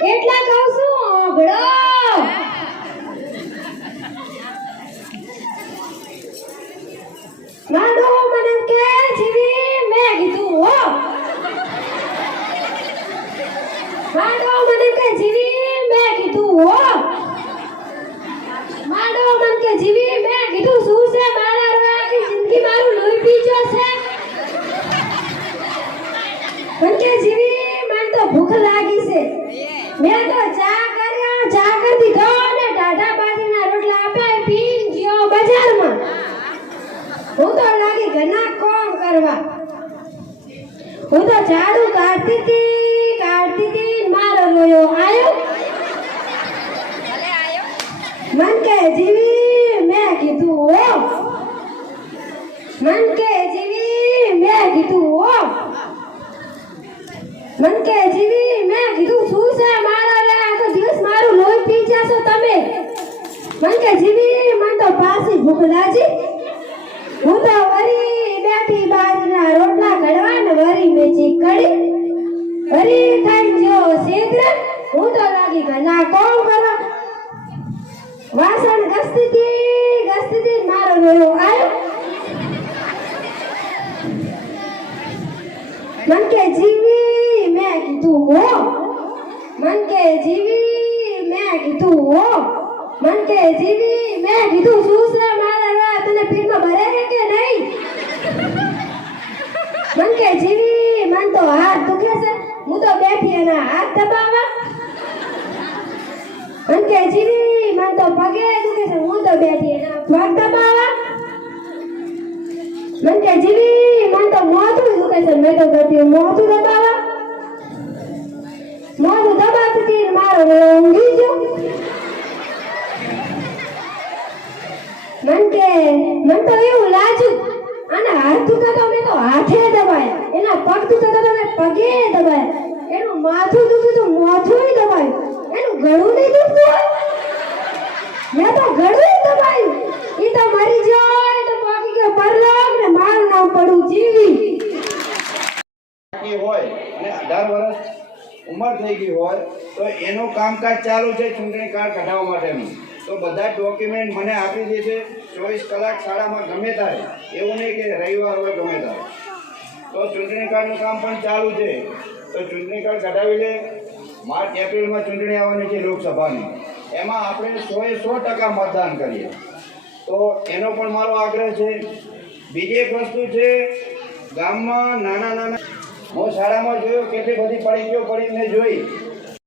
એટલે કહું છું ઓભળો માંડો મને એમ કે જીવી મેં કીધું, હો. માંડો મને એમ કે જીવી મેં કીધું, હો. માંડો મને કે જીવી મેં કીધું, શું છે મારા હવે આખી જિંદગી મારું લોહી પીજો છે? મને કે જીવી મને તો ભૂખ લાગી છે. મેં તો મેં કીધું ઓ મન કે મેં કીધું, હો. મન કે મેં કીધું, શું છે મારા રે આખો દિવસ મારું લોહી પી જાશો તમે મન જીવી મન તો પાછી ભૂખ લાગી હું તો વરી બેઠી બાજના રોટલા ઘડવા ને વરી મેચી કડી વરી થઈ ગયો શીઘ્ર હું તો લાગી ઘણા કોમ કરવા? વાસણ ગસ્તીથી ને મારો રોયો આયો. મન કે જીવી, મેં કીધું હો. મન કે જીવી, મેં કીધું હો. મન કે જીવી, મેં કીધું શું છે મારા રા તને પીઠમાં ભરે છે કે નહીં? મન કે જીવી, મન તો હાથ દુખે છે. હું તો બેઠી એના હાથ દબાવવા મન કે જીવી, મન તો પગે દુખે છે. હું તો બેઠી એના પગ દબાવવા મન કે જીવી, મન તો મોઢું દુખે છે. મેં તો બેઠી મોઢું દબાવવા મોઢું દબાવતી મારો વેલો ઊંઘી ગયો મન કે મન તો એવું લાજ્યું આના હાથ દુખતા તો મેં તો હાથે દબાયા. એના પગ દુખતા તો મેં પગે દબાયા. એનું માથું દુખતું તો માથું દબાયું. એનું ગળું નહીં દુખતું મેં તો ગળું દબાયું. એ તો મરી જાય તો બાકી કે પરલોક ને મારું નામ પડું જીવી. હોય અને અઢાર વર્ષ ઉંમર થઈ ગઈ હોય તો એનું કામકાજ ચાલુ છે ચૂંટણી કાર્ડ કઢાવવા માટેનું. તો બધા ડોક્યુમેન્ટ મને આપી દે છે ચોવીસ કલાક શાળામાં ગમે ત્યારે. એવું નહીં કે રવિવાર હોય ગમે ત્યારે. તો ચૂંટણી કાર્ડનું કામ પણ ચાલુ છે. તો ચૂંટણી કાર્ડ કઢાવી લે. માર્ચ, એપ્રિલમાં ચૂંટણી આવવાની છે લોકસભાની. એમાં આપણે સોએ સો ટકા મતદાન કરીએ. તો એનો પણ મારો આગ્રહ છે. બીજી એક વસ્તુ છે, ગામમાં નાના નાના હું શાળામાં જોયો, કેટલી બધી પડીકીઓ પડીને જોઈ.